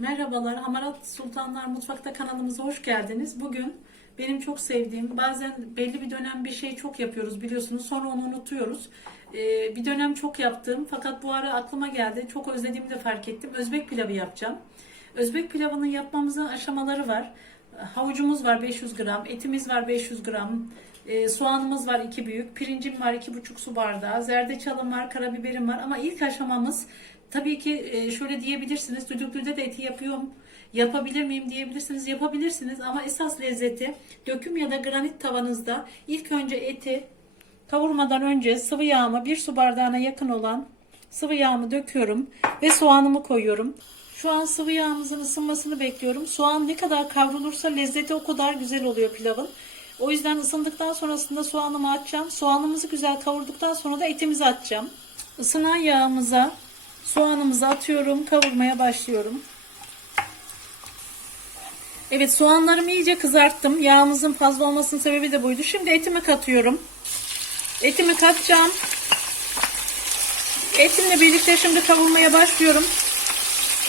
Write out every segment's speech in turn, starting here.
Merhabalar, Hamarat Sultanlar Mutfakta kanalımıza hoş geldiniz. Bugün benim çok sevdiğim, bazen belli bir dönem bir şey çok yapıyoruz biliyorsunuz, sonra onu unutuyoruz. Ee, bir dönem çok yaptım fakat bu ara aklıma geldi, çok özlediğimi de fark ettim. Özbek pilavı yapacağım. Özbek pilavının yapmamızın aşamaları var. Havucumuz var 500 gram, etimiz var 500 gram, e, soğanımız var 2 büyük, pirincim var 2,5 su bardağı, zerdeçalım var, karabiberim var. Ama ilk aşamamız tabii ki e, şöyle diyebilirsiniz, düdüklüde de eti yapıyorum, yapabilir miyim diyebilirsiniz, yapabilirsiniz. Ama esas lezzeti döküm ya da granit tavanızda ilk önce eti kavurmadan önce sıvı yağımı bir su bardağına yakın olan sıvı yağımı döküyorum ve soğanımı koyuyorum. Şu an sıvı yağımızın ısınmasını bekliyorum. Soğan ne kadar kavrulursa lezzeti o kadar güzel oluyor pilavın. O yüzden ısındıktan sonrasında soğanımı atacağım. Soğanımızı güzel kavurduktan sonra da etimizi atacağım. Isınan yağımıza soğanımızı atıyorum. Kavurmaya başlıyorum. Evet soğanlarımı iyice kızarttım. Yağımızın fazla olmasının sebebi de buydu. Şimdi etimi katıyorum. Etimi katacağım. Etimle birlikte şimdi kavurmaya başlıyorum.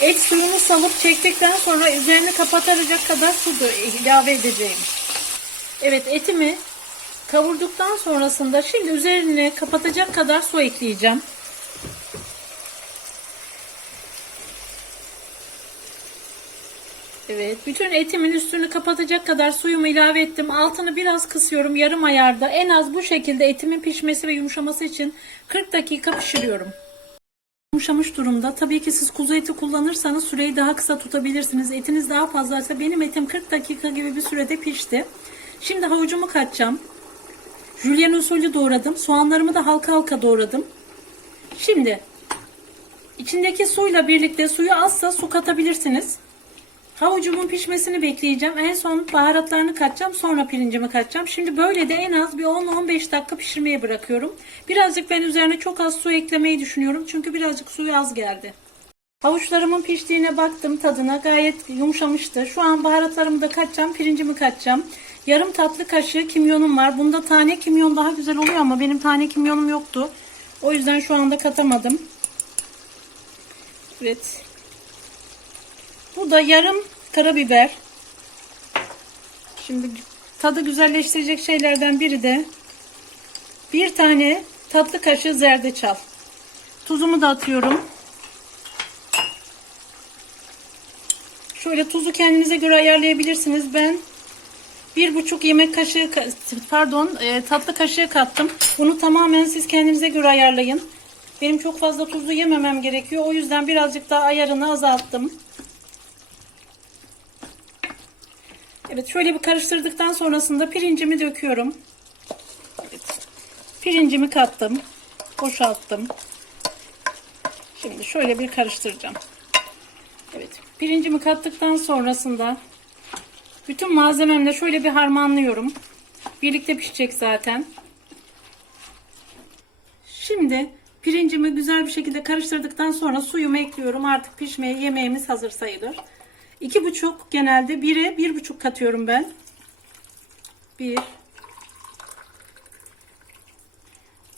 Et suyunu salıp çektikten sonra üzerini kapatacak kadar su da ilave edeceğim. Evet etimi kavurduktan sonrasında şimdi üzerine kapatacak kadar su ekleyeceğim. Evet, bütün etimin üstünü kapatacak kadar suyumu ilave ettim. Altını biraz kısıyorum yarım ayarda. En az bu şekilde etimin pişmesi ve yumuşaması için 40 dakika pişiriyorum. Yumuşamış durumda. Tabii ki siz kuzu eti kullanırsanız süreyi daha kısa tutabilirsiniz. Etiniz daha fazlaysa benim etim 40 dakika gibi bir sürede pişti. Şimdi havucumu katacağım. Jülyen usulü doğradım. Soğanlarımı da halka halka doğradım. Şimdi içindeki suyla birlikte suyu azsa su katabilirsiniz. Havucumun pişmesini bekleyeceğim. En son baharatlarını katacağım. Sonra pirincimi katacağım. Şimdi böyle de en az bir 10-15 dakika pişirmeye bırakıyorum. Birazcık ben üzerine çok az su eklemeyi düşünüyorum. Çünkü birazcık suyu az geldi. Havuçlarımın piştiğine baktım tadına gayet yumuşamıştı. Şu an baharatlarımı da katacağım. Pirincimi katacağım. Yarım tatlı kaşığı kimyonum var. Bunda tane kimyon daha güzel oluyor ama benim tane kimyonum yoktu. O yüzden şu anda katamadım. Evet. Bu da yarım karabiber. Şimdi tadı güzelleştirecek şeylerden biri de bir tane tatlı kaşığı zerdeçal. Tuzumu da atıyorum. Şöyle tuzu kendinize göre ayarlayabilirsiniz. Ben bir buçuk yemek kaşığı pardon e, tatlı kaşığı kattım. Bunu tamamen siz kendinize göre ayarlayın. Benim çok fazla tuzlu yememem gerekiyor. O yüzden birazcık daha ayarını azalttım. Evet şöyle bir karıştırdıktan sonrasında pirincimi döküyorum. Evet. Pirincimi kattım. Boşalttım. Şimdi şöyle bir karıştıracağım. Evet. Pirincimi kattıktan sonrasında bütün malzememle şöyle bir harmanlıyorum. Birlikte pişecek zaten. Şimdi pirincimi güzel bir şekilde karıştırdıktan sonra suyumu ekliyorum. Artık pişmeye yemeğimiz hazır sayılır. İki buçuk genelde bire bir buçuk katıyorum ben. Bir.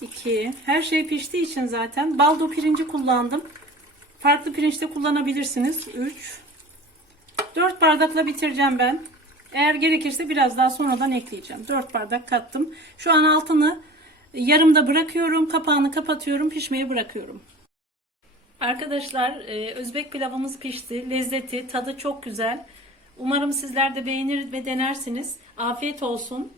iki. Her şey piştiği için zaten baldo pirinci kullandım. Farklı pirinçte kullanabilirsiniz. Üç. Dört bardakla bitireceğim ben. Eğer gerekirse biraz daha sonradan ekleyeceğim. Dört bardak kattım. Şu an altını yarımda bırakıyorum. Kapağını kapatıyorum. Pişmeye bırakıyorum. Arkadaşlar e, Özbek pilavımız pişti. Lezzeti, tadı çok güzel. Umarım sizler de beğenir ve denersiniz. Afiyet olsun.